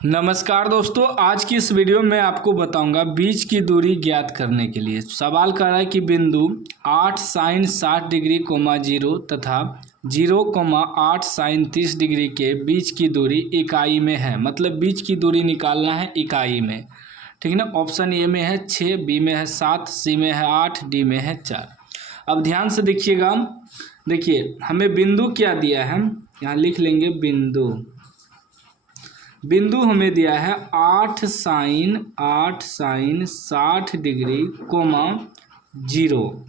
नमस्कार दोस्तों, आज की इस वीडियो में आपको बताऊंगा बीच की दूरी ज्ञात करने के लिए। सवाल कर रहा है कि बिंदु 8 साइन 60 डिग्री, 0 तथा 0, 8 साइन 30 डिग्री के बीच की दूरी इकाई में है। मतलब बीच की दूरी निकालना है इकाई में। ठीक है ना। ऑप्शन ए में है 6, बी में है 7, सी में है 8, डी में है 4। अब ध्यान से देखिएगा। देखिए हमें बिंदु क्या दिया है, यहाँ लिख लेंगे बिंदु हमें दिया है 8 साइन 60 डिग्री, 0।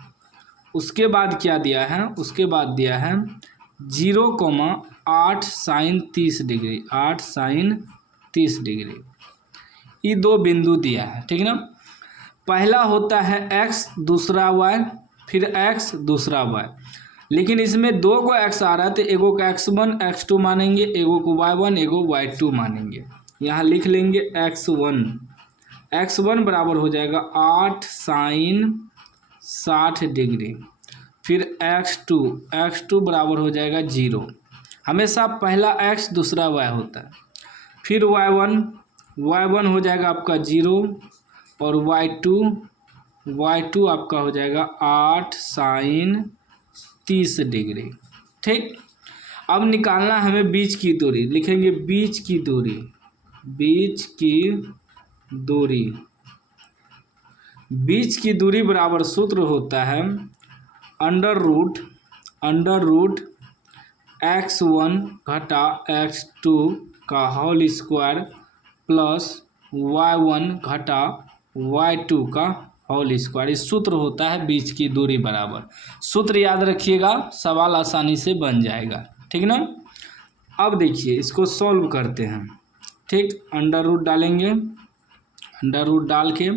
उसके बाद क्या दिया है, उसके बाद दिया है 0, 8 साइन 30 डिग्री, 8 साइन 30 डिग्री। ये दो बिंदु दिया है। ठीक है ना। पहला होता है x, दूसरा y, फिर x दूसरा y। लेकिन इसमें दो को x आ रहा है तो एगो को x1 x2 मानेंगे, एगो को y1 एगो y2 मानेंगे। यहाँ लिख लेंगे x1 बराबर हो जाएगा 8 साइन 60 डिग्री, फिर x2 बराबर हो जाएगा 0। हमेशा पहला x दूसरा y होता है। फिर y1 हो जाएगा आपका 0 और y2 आपका हो जाएगा 8 साइन 30 डिग्री। ठीक। अब निकालना हमें बीच की दूरी। लिखेंगे बीच की दूरी बराबर सूत्र होता है अंडर रूट x1 घटा x2 का होल स्क्वायर प्लस y1 घटा y2 का होल स्क्वायर। इस सूत्र होता है बीच की दूरी बराबर। सूत्र याद रखिएगा, सवाल आसानी से बन जाएगा। ठीक ना। अब देखिए इसको सॉल्व करते हैं। ठीक, अंडर रूट डालेंगे, अंडर रूट डाल के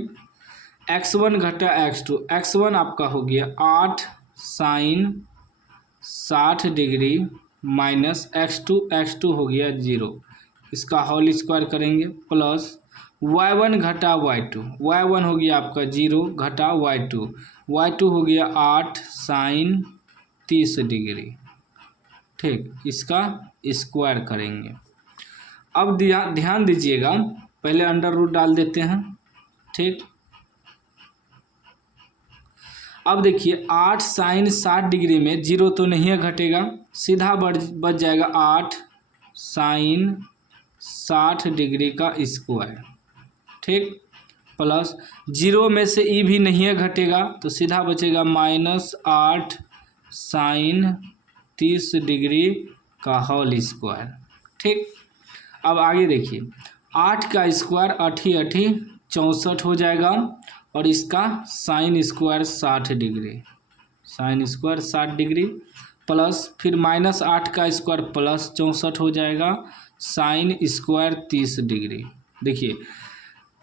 x1 घटा x1 आपका हो गया 8 साइन 60 डिग्री माइनस x2 हो गया 0, इसका होल स्क्वायर करेंगे प्लस y1 घटा y1 हो गया आपका 0 घटा y2 हो गया 8 साइन 30 डिग्री। ठीक, इसका स्क्वायर करेंगे। अब ध्यान दीजिएगा, पहले अंडर रूट डाल देते हैं। ठीक, अब देखिए 8 साइन 60 डिग्री में 0 तो नहीं है, घटेगा, सीधा बच जाएगा 8 साइन 60 डिग्री का स्क्वायर। ठीक, प्लस 0 में से ई भी नहीं है, घटेगा, तो सीधा बचेगा -8 साइन 30 डिग्री का होल स्क्वायर। ठीक, अब आगे देखिए 8 का स्क्वायर 8 64 हो जाएगा और इसका साइन स्क्वायर 60 डिग्री प्लस फिर -8 का स्क्वायर प्लस 64 हो जाएगा, साइन स्क्वायर 30 डिग्री। देखिए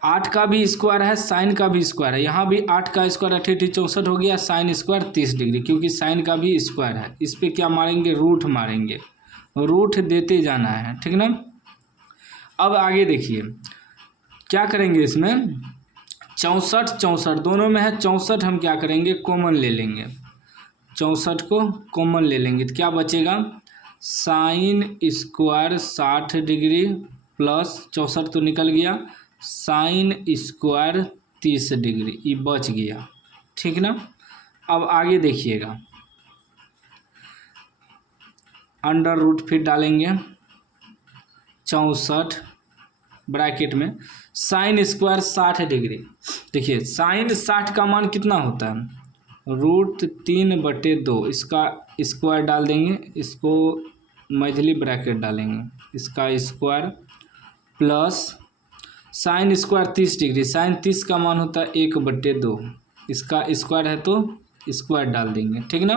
8 का भी स्क्वायर है, साइन का भी स्क्वायर है। यहाँ भी 8 का स्क्वायर 8 64 हो गया, साइन स्क्वायर 30 डिग्री, क्योंकि साइन का भी स्क्वायर है। इस पर क्या मारेंगे, रूट मारेंगे, रूट देते जाना है। ठीक ना। अब आगे देखिए क्या करेंगे, इसमें 64 दोनों में है, 64 हम क्या करेंगे, कॉमन ले लेंगे। 64 को कॉमन ले लेंगे तो क्या बचेगा, साइन स्क्वायर 60 डिग्री प्लस 64 तो निकल गया, साइन स्क्वायर 30 डिग्री, ये बच गया। ठीक ना। अब आगे देखिएगा, अंडर रूट फिर डालेंगे 64 ब्रैकेट में साइन स्क्वायर 60 डिग्री। देखिए साइन 60 का मान कितना होता है, √3/2, इसका स्क्वायर डाल देंगे, इसको मझली ब्रैकेट डालेंगे, इसका square plus sine square 30 degree, sine 30 का मान होता है 1/2, इसका स्क्वायर है तो स्क्वायर डाल देंगे। ठीक ना।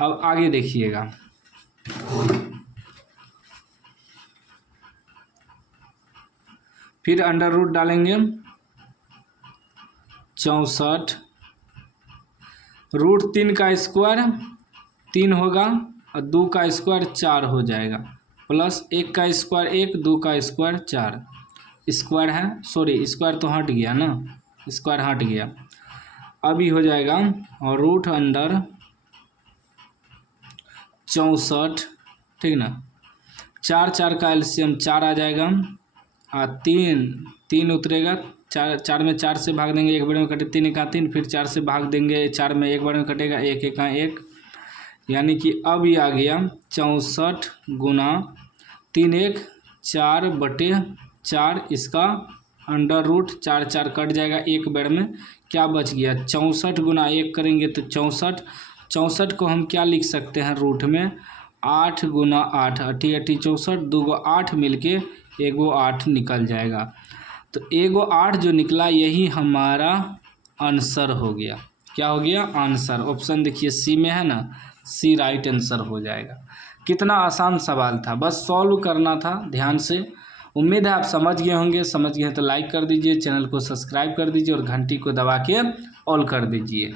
अब आगे देखिएगा, फिर अंडर रूट डालेंगे 64 √3 का स्क्वायर 3 होगा और 2 का स्क्वायर 4 हो जाएगा, प्लस 1 का स्क्वायर 1, 2 का स्क्वायर 4, स्क्वायर है, सॉरी स्क्वायर तो हट गया ना, स्क्वायर हट गया। अभी हो जाएगा और रूट अंडर 64। ठीक ना। 4 का एलसीएम 4 आ जाएगा, तीन उतरेगा, चार में 4 से भाग देंगे, एक बार में कटे 3 एका 3, फिर 4 से भाग देंगे, 4 में एक बार में कटेगा, 1 एका 1, यानी कि अब ये आ गया 64 गुना 3 1 4/4, इसका अंडर रूट 4 4 कट जाएगा एक बार में, क्या बच गया 64 गुना 1 करेंगे तो 64 को हम क्या लिख सकते हैं रूट में 8 गुना 8, 8 8 64, 2 गो 8 मिलके 1 गो 8 निकल जाएगा। तो 1 गो 8 जो निकला यही हमारा आंसर हो गया। क्या हो गया? आंसर। ऑप्शन देखिए सी में है ना, सी राइट आंसर हो जाएगा। कितना आसान सवाल था, बस सॉल्व करना था ध्यान से। उम्मीद है आप समझ गए होंगे। समझ गए हैं तो लाइक कर दीजिए, चैनल को सब्सक्राइब कर दीजिए और घंटी को दबा के ऑल कर दीजिए।